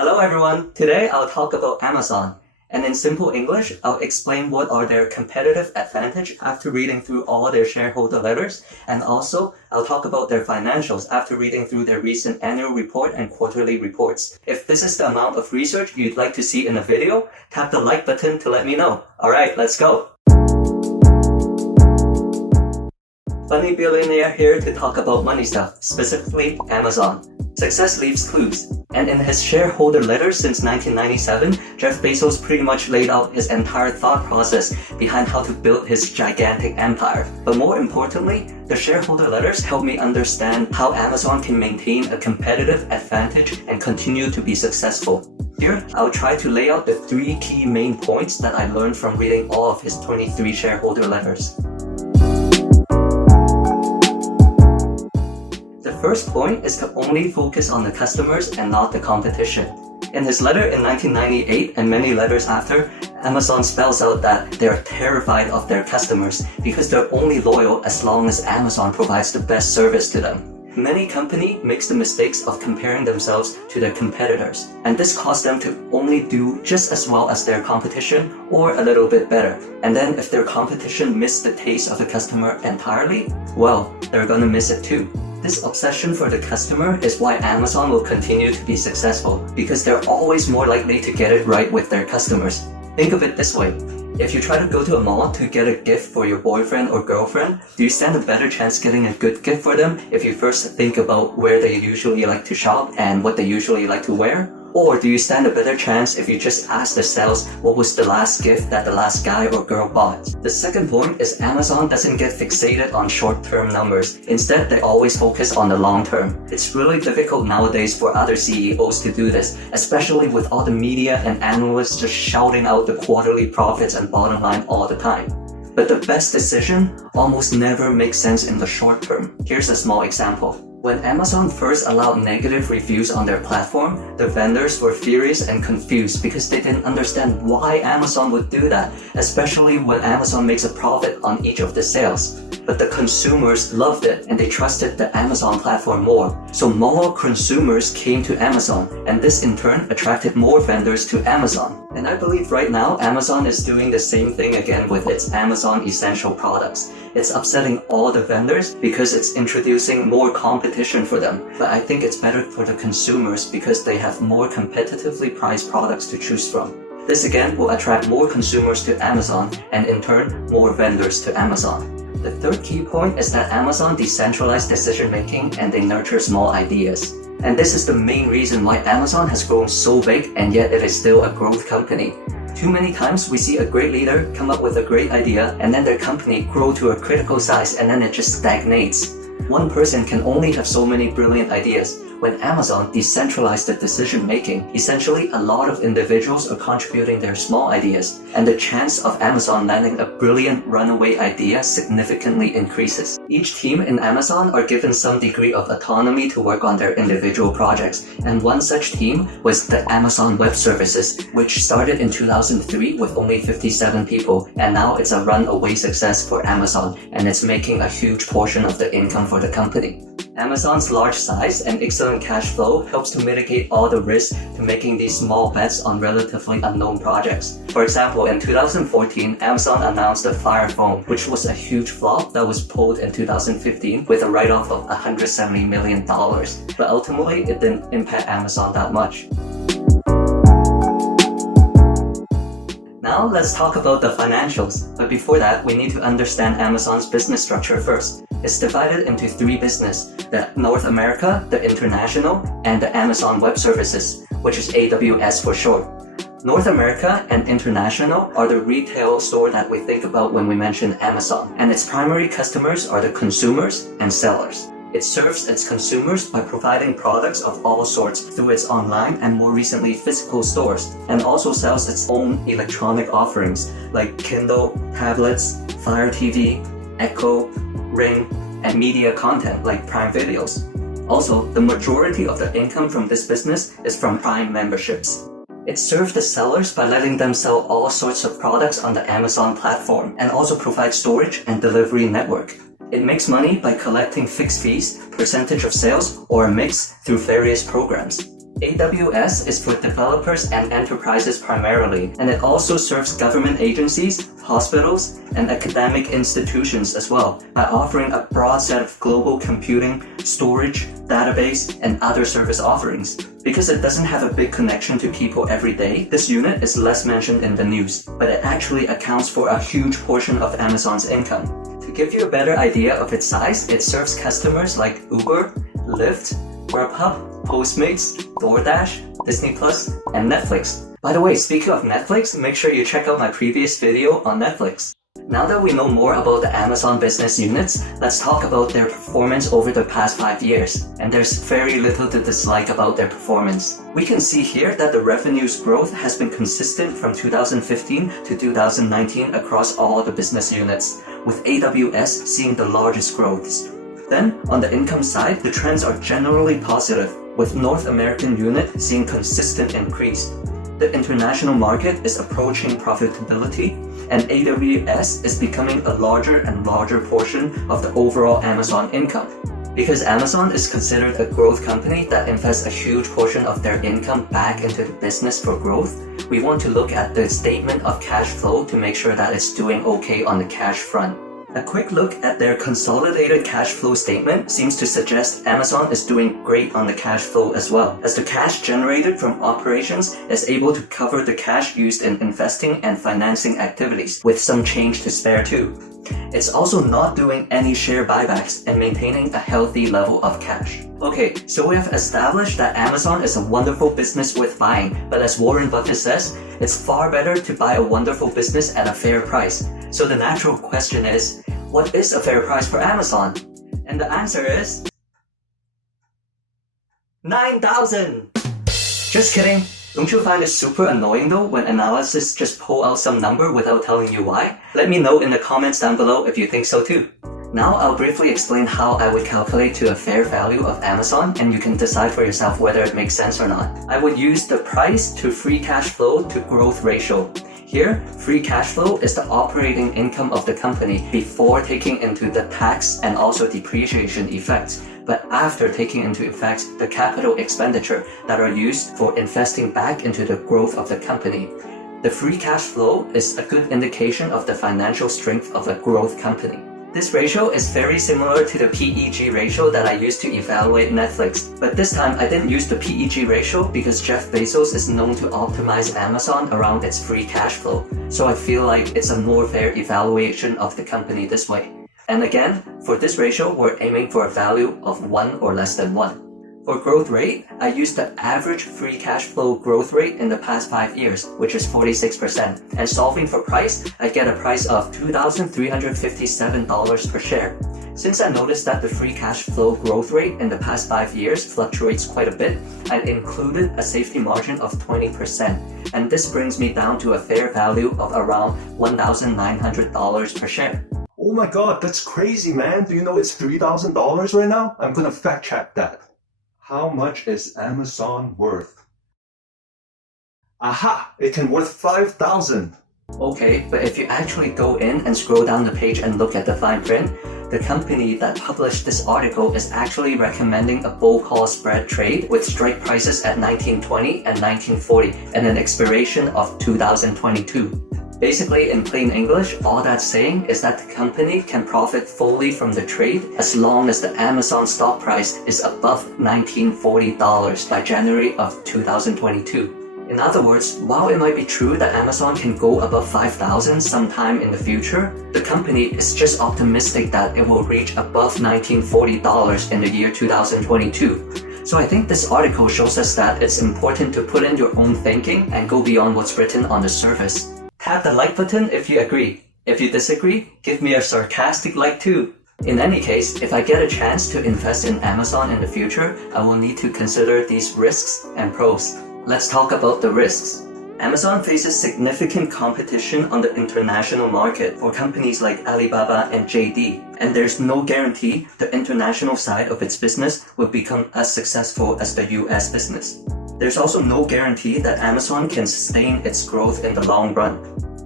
Hello everyone, today I'll talk about Amazon. And in simple English, I'll explain what are their competitive advantage after reading through all their shareholder letters. And also, I'll talk about their financials after reading through their recent annual report and quarterly reports. If this is the amount of research you'd like to see in a video, tap the like button to let me know. Alright, let's go! Funny billionaire here to talk about money stuff, specifically Amazon. Success leaves clues. And in his shareholder letter since 1997, Jeff Bezos pretty much laid out his entire thought process behind how to build his gigantic empire. But more importantly, the shareholder letters help me understand how Amazon can maintain a competitive advantage and continue to be successful. Here, I'll try to lay out the 3 key main points that I learned from reading all of his 23 shareholder letters. The first point is to only focus on the customers and not the competition. In his letter in 1998 and many letters after, Amazon spells out that they are terrified of their customers because they're only loyal as long as Amazon provides the best service to them. Many companies make the mistakes of comparing themselves to their competitors, and this caused them to only do just as well as their competition or a little bit better. And then if their competition missed the taste of the customer entirely, well, they're gonna miss it too. This obsession for the customer is why Amazon will continue to be successful, because they're always more likely to get it right with their customers. Think of it this way. If you try to go to a mall to get a gift for your boyfriend or girlfriend, do you stand a better chance getting a good gift for them if you first think about where they usually like to shop and what they usually like to wear? Or do you stand a better chance if you just ask the sales what was the last gift that the last guy or girl bought? The second point is Amazon doesn't get fixated on short-term numbers. Instead, they always focus on the long term. It's really difficult nowadays for other CEOs to do this, especially with all the media and analysts just shouting out the quarterly profits and bottom line all the time. But the best decision almost never makes sense in the short term. Here's a small example. When Amazon first allowed negative reviews on their platform, the vendors were furious and confused because they didn't understand why Amazon would do that, especially when Amazon makes a profit on each of the sales. But the consumers loved it and they trusted the Amazon platform more. So more consumers came to Amazon, and this in turn attracted more vendors to Amazon. And I believe right now Amazon is doing the same thing again with its Amazon Essential products. It's upsetting all the vendors because it's introducing more competition for them. But I think it's better for the consumers because they have more competitively priced products to choose from. This again will attract more consumers to Amazon and in turn more vendors to Amazon. The third key point is that Amazon decentralized decision making and they nurture small ideas. And this is the main reason why Amazon has grown so big and yet it is still a growth company. Too many times we see a great leader come up with a great idea and then their company grow to a critical size and then it just stagnates. One person can only have so many brilliant ideas. When Amazon decentralized the decision making, essentially a lot of individuals are contributing their small ideas, and the chance of Amazon landing a brilliant runaway idea significantly increases. Each team in Amazon are given some degree of autonomy to work on their individual projects, and one such team was the Amazon Web Services, which started in 2003 with only 57 people, and now it's a runaway success for Amazon, and it's making a huge portion of the income for the company. Amazon's large size and excellent cash flow helps to mitigate all the risk to making these small bets on relatively unknown projects. For example, in 2014, Amazon announced the Fire Phone, which was a huge flop that was pulled in 2015 with a write-off of $170 million. But ultimately, it didn't impact Amazon that much. Now let's talk about the financials. But before that, we need to understand Amazon's business structure first. It's divided into 3 businesses: the North America, the International, and the Amazon Web Services, which is AWS for short. North America and International are the retail store that we think about when we mention Amazon, and its primary customers are the consumers and sellers. It serves its consumers by providing products of all sorts through its online and more recently physical stores, and also sells its own electronic offerings like Kindle, tablets, Fire TV, Echo, Ring, and media content like Prime Videos. Also, the majority of the income from this business is from Prime memberships. It serves the sellers by letting them sell all sorts of products on the Amazon platform and also provides storage and delivery network. It makes money by collecting fixed fees, percentage of sales, or a mix through various programs. AWS is for developers and enterprises primarily, and it also serves government agencies, hospitals, and academic institutions as well by offering a broad set of global computing, storage, database, and other service offerings. Because it doesn't have a big connection to people every day, this unit is less mentioned in the news, but it actually accounts for a huge portion of Amazon's income. To give you a better idea of its size, it serves customers like Uber, Lyft, Grubhub, Postmates, DoorDash, Disney Plus, and Netflix. By the way, speaking of Netflix, make sure you check out my previous video on Netflix. Now that we know more about the Amazon business units, let's talk about their performance over the past 5 years. And there's very little to dislike about their performance. We can see here that the revenue's growth has been consistent from 2015 to 2019 across all the business units, with AWS seeing the largest growths. Then, on the income side, the trends are generally positive, with North American unit seeing consistent increase. The international market is approaching profitability, and AWS is becoming a larger and larger portion of the overall Amazon income. Because Amazon is considered a growth company that invests a huge portion of their income back into the business for growth, we want to look at the statement of cash flow to make sure that it's doing okay on the cash front. A quick look at their consolidated cash flow statement seems to suggest Amazon is doing great on the cash flow as well, as the cash generated from operations is able to cover the cash used in investing and financing activities, with some change to spare too. It's also not doing any share buybacks and maintaining a healthy level of cash. Okay, so we have established that Amazon is a wonderful business worth buying, but as Warren Buffett says, it's far better to buy a wonderful business at a fair price. So the natural question is, what is a fair price for Amazon? And the answer is $9,000! Just kidding. Don't you find it super annoying though when analysts just pull out some number without telling you why? Let me know in the comments down below if you think so too. Now I'll briefly explain how I would calculate to a fair value of Amazon, and you can decide for yourself whether it makes sense or not. I would use the price to free cash flow to growth ratio. Here, free cash flow is the operating income of the company before taking into the tax and also depreciation effects, but after taking into effect the capital expenditure that are used for investing back into the growth of the company. The free cash flow is a good indication of the financial strength of a growth company. This ratio is very similar to the PEG ratio that I used to evaluate Netflix, but this time I didn't use the PEG ratio because Jeff Bezos is known to optimize Amazon around its free cash flow, so I feel like it's a more fair evaluation of the company this way. And again, for this ratio, we're aiming for a value of 1 or less than 1. For growth rate, I used the average free cash flow growth rate in the past 5 years, which is 46%. And solving for price, I get a price of $2,357 per share. Since I noticed that the free cash flow growth rate in the past 5 years fluctuates quite a bit, I included a safety margin of 20%. And this brings me down to a fair value of around $1,900 per share. Oh my god, that's crazy, man. Do you know it's $3,000 right now? I'm gonna fact check that. How much is Amazon worth? Aha! It can worth $5,000. Okay, but if you actually go in and scroll down the page and look at the fine print, the company that published this article is actually recommending a bull call spread trade with strike prices at 1920 and 1940 and an expiration of 2022. Basically, in plain English, all that's saying is that the company can profit fully from the trade as long as the Amazon stock price is above $1940 by January of 2022. In other words, while it might be true that Amazon can go above $5,000 sometime in the future, the company is just optimistic that it will reach above $1940 in the year 2022. So I think this article shows us that it's important to put in your own thinking and go beyond what's written on the surface. Tap the like button if you agree. If you disagree, give me a sarcastic like too. In any case, if I get a chance to invest in Amazon in the future, I will need to consider these risks and pros. Let's talk about the risks. Amazon faces significant competition on the international market for companies like Alibaba and JD, and there's no guarantee the international side of its business will become as successful as the US business. There's also no guarantee that Amazon can sustain its growth in the long run.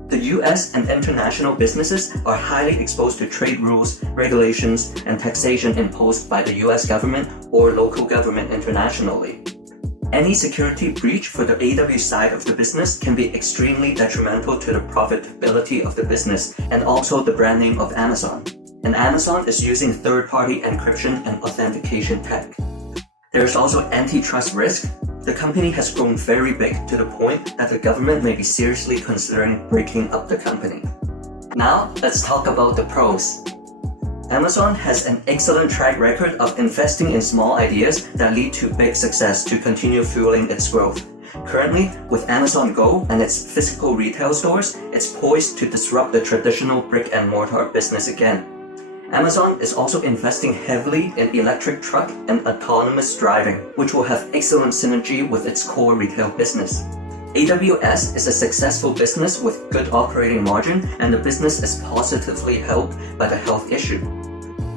The US and international businesses are highly exposed to trade rules, regulations, and taxation imposed by the US government or local government internationally. Any security breach for the AW side of the business can be extremely detrimental to the profitability of the business and also the brand name of Amazon. And Amazon is using third-party encryption and authentication tech. There is also antitrust risk. The company has grown very big to the point that the government may be seriously considering breaking up the company. Now, let's talk about the pros. Amazon has an excellent track record of investing in small ideas that lead to big success to continue fueling its growth. Currently, with Amazon Go and its physical retail stores, it's poised to disrupt the traditional brick-and-mortar business again. Amazon is also investing heavily in electric truck and autonomous driving, which will have excellent synergy with its core retail business. AWS is a successful business with good operating margin, and the business is positively helped by the health issue.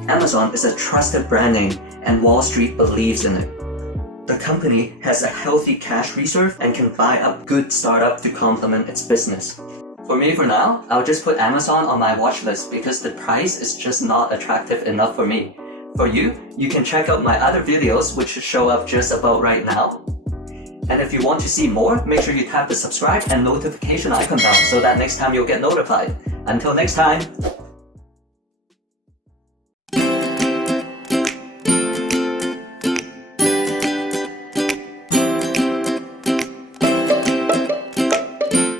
Amazon is a trusted brand name, and Wall Street believes in it. The company has a healthy cash reserve and can buy up good startup to complement its business. For me, for now, I'll just put Amazon on my watch list because the price is just not attractive enough for me. For you, you can check out my other videos which should show up just about right now. And if you want to see more, make sure you tap the subscribe and notification icon down so that next time you'll get notified. Until next time!